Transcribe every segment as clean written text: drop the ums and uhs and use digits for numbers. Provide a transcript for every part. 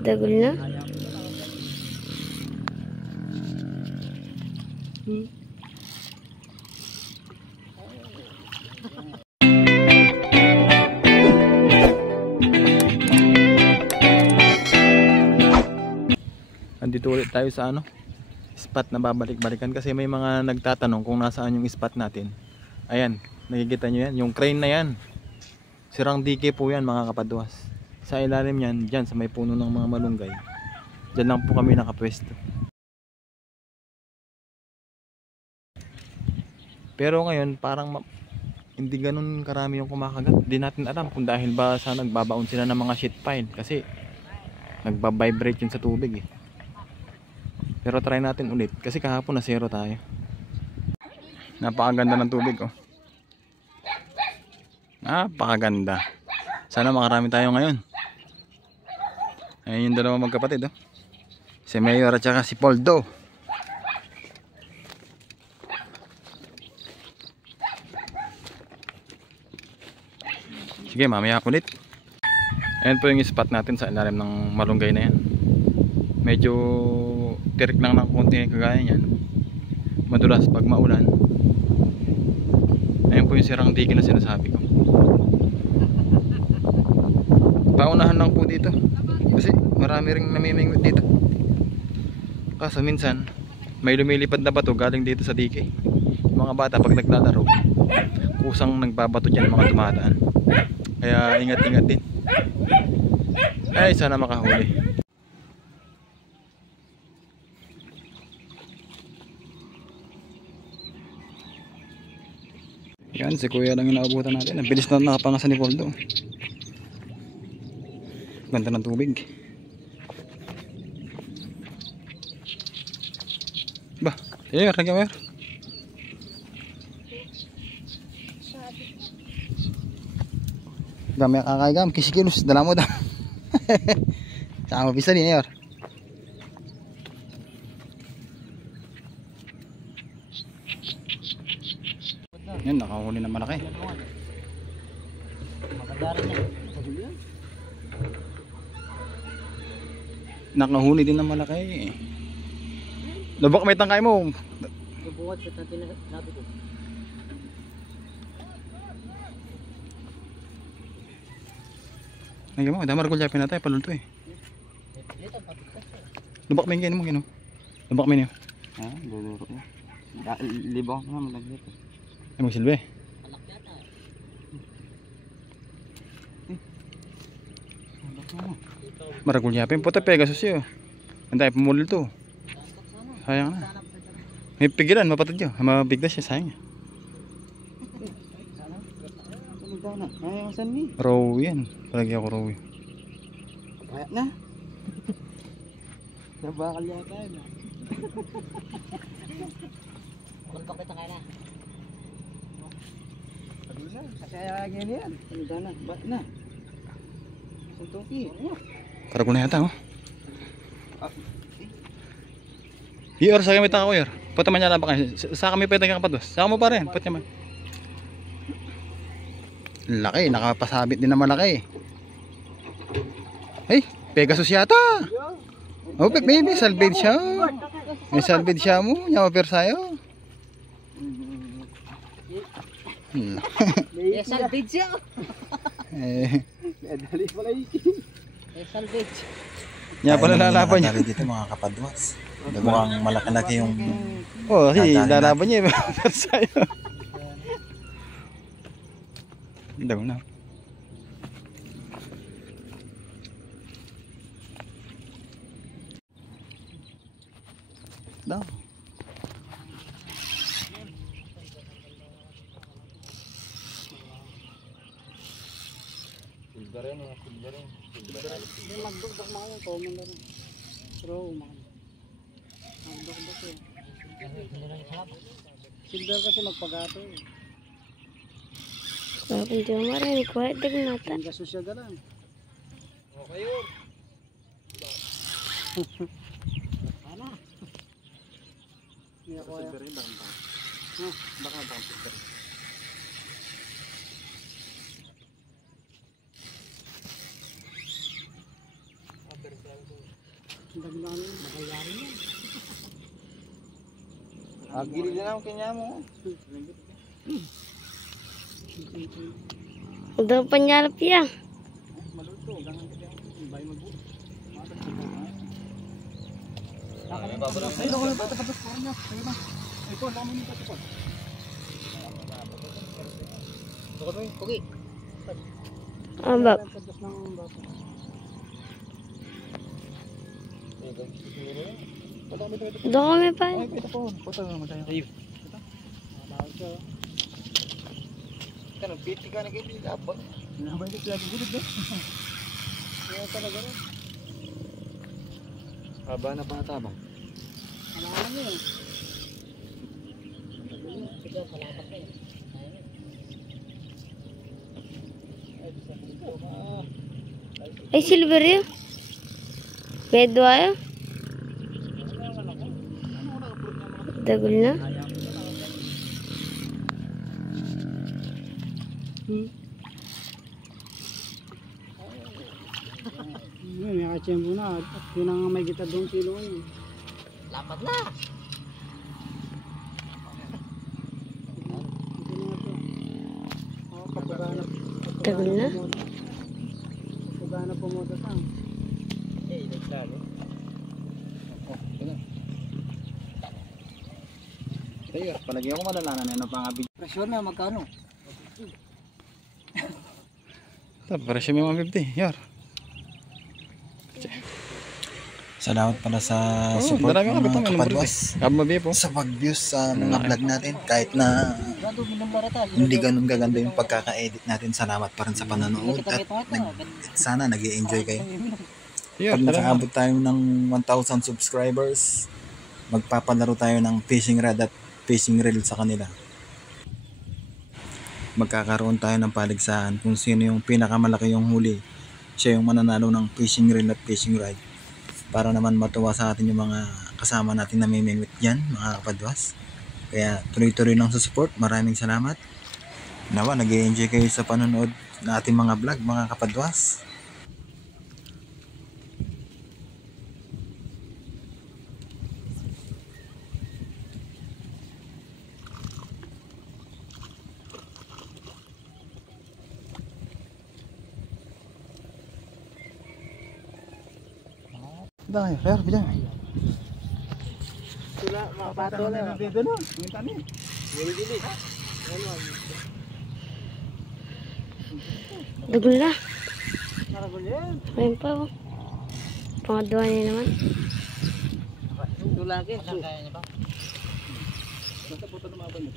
Dagol na. Andito ulit tayo sa spot na babalik-balikan kasi may mga nagtatanong kung nasaan yung spot natin. Ayan, nakikita nyo yan, yung crane na yan. Sirang dike po yan mga kapadwas. Sa ilalim yan, dyan sa may puno ng mga malunggay. Dyan lang po kami nakapwesto. Pero ngayon parang hindi ganun karami yung kumakagat. Hindi natin alam kung dahil ba sa nagbabaon sila ng mga sheet pile kasi nagbabibrate yun sa tubig eh. Pero try natin ulit kasi kahapon na zero tayo. Napakaganda ng tubig oh. Napakaganda. Sana makarami tayo ngayon. Ayun yung dalawang magkapatid oh. Si Mayor at saka si Poldo. Sige, mamaya ulit. Ayan po yung spot natin sa ilalim ng malunggay na yan. Medyo tirik lang ng konti kagaya niyan. Madulas pag maulan. Ayan po yung sirang dike na sinasabi ko. Paunahan lang po dito kasi marami ring namimingot dito. Kaso minsan may lumilipad na bato galing dito sa dike. Mga bata pag naglalaro kusang nagbabato dyan mga dumadaan. Kaya ingat-ingat din. Ay sana makahuli. Yan si kuya lang yung naabutan natin. Ang bilis na nakapangasan ni Poldo. Ganda ng tubig. Ba, kagawin. Dami kakagam, kisikilos, dala mo daw. Sama bisa din Mayor. Yan, nakahuli na malaki. Nakahuli din na malaki. Lubak may tangkay mo. Bubuhat sa tabi na nabi ko. Ay mo, damar gulyapin na tayo palulto eh. Lubak may mo gino. Lubak may niyo. Ah, luluro ko. Libaw ko na malaglit. Ay magsilbi. Anak yata. Maragulyapin po tayo Pegasus yun. Antay pumulil to. Sayang na. May pigilan, mapatid yun. Mabigdas siya, sayang niya. Raw yan. Palagi ako raw yun. Kaya na. Nabakal yata yun. Kuntok kita kaya na. Kasi ayaw yan. Ano na? Ba't na? Suntuki. Karagul na yata oh. Yor, sa kami tanga ko yor. Puta man niya labak kayo. Sa kami pwede kang kapados. Sa mo pa rin. Puta man. Laki, nakapasabit din na malaki. Hey, Pegasus yata. Oh, may salvage siya. May salvage siya mo. Nyama persayo. May salvage siya. Dali pala ikin. May salvage. Nya pala lalaban niya. Dito mga kapadwas. Mukhang malaki-laki yung... Oh, si lalaban niya. Persayo. Daw na. Daw. Silverin. Magdugdog mga yung common na rin. Throw mga. Magdugdog yun. Silver kasi magpagato eh. Walaupun di marinig ko, dag nata. Ang gasusya galang. Okay yun. Ano? Hindi ako kaya. Baka silver. Gilid na lang kanya mo. Udah penyalap ya. Maluto, ganun ka yan. Bay magbuo. Abab. Udah kami pa. Kan piti ka na kiti dapat. Nabalik lagi gilid na. Kaya talaga rin. Haba na pangatabang. Kailangan niyo. Ikaw palapat na yun. Ay, silver yun. Bedwa yun. Dagol na. May kachempo na. Yun ang may kita 2 kilo. Lapat na. Dagol na. Pagana pumunta sa. Nagsalo. Tayo, palagi ako malalanan na pangabig. Presyon na magkano? Ito, presyo may 150. Yar. Salamat pala sa support Marami mga kapit kapadwas. Kababi po. Sa pag-views sa mga vlog natin. Kahit na hindi ganun kaganda yung pagkaka-edit natin. Salamat pa rin sa panonood. At sana nag-i-enjoy kayo. Pag nakaabot tayo ng 1,000 subscribers, magpapalaro tayo ng fishing rod at fishing reel sa kanila. Magkakaroon tayo ng paligsahan kung sino yung pinakamalaki yung huli. Siya yung mananalo ng fishing reel at fishing rod. Para naman matuwa sa atin yung mga kasama natin na mimingwit dyan, mga kapadwas. Kaya tuloy-tuloy lang sa support. Maraming salamat. Nawa, nag-i-enjoy kayo sa panonood ng ating mga vlog, mga kapadwas. Dahil, kaya bilang. Sila mapato na. Dito na. Minta ni. Dili-dili. Dagol na. Maragol yan. Ayun pa oh. Pangadwa niya naman. Ito lagi. Kaya niya ba? Basta po ito lumaban mo.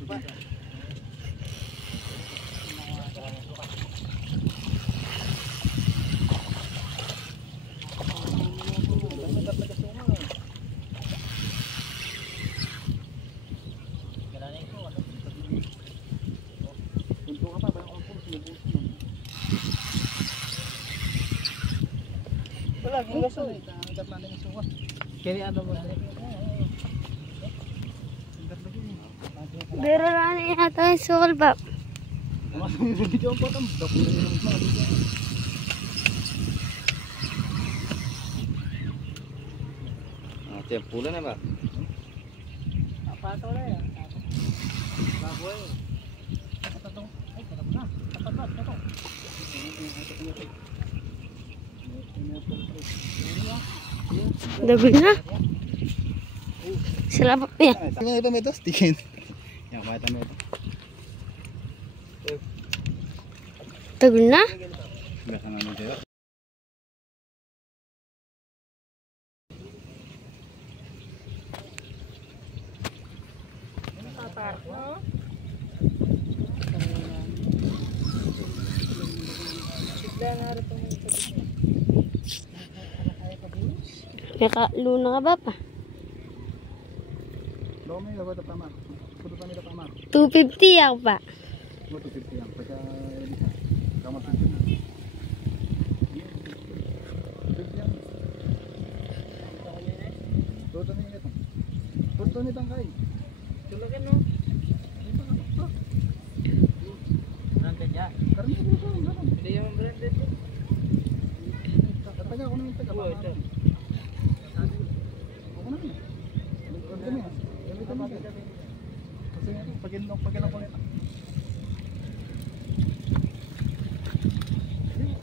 Lagi nga sa hanggat na ng suwa. Kaya ano mo? Pero rani yata yung sukal ba? Video po tam. Tiap pula na ba? Apato na yan. Baboy. Tatong. Ay, tatong na. Tapat na. Tatong. Dagol na. Salamat ya. Ito may ito, stikin. Yan, kumata mo ito. Dagol na. Basta nga mo dito. May kaluna ka ba pa? Lo may dapat tama. Kudo pa nila tama. 250 ako pa. Mo 250 yan. Pagka tama 250. Toto ni tangkay. Tulagan no. Branded ya. Karena dito, hindi yung branded. Taga ko nang taga. pagkailan ko nito.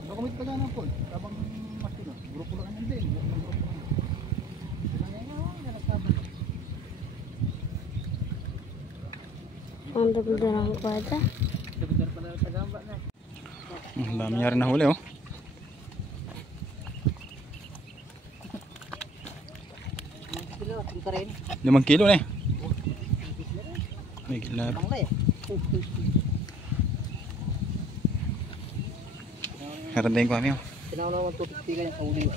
Baka may taga ng pool. Tabang mas ito. Grupo lang yan din. Ang dagdag ng kwada. Dagdag pala sa gamba na. Ang dami niya rin nahuli oh. Kilo, ito rin. 5 kilo na eh. May gilap. Bangla eh. Karandayin ko kami oh. Tinaw naman 250 kanya sa uli.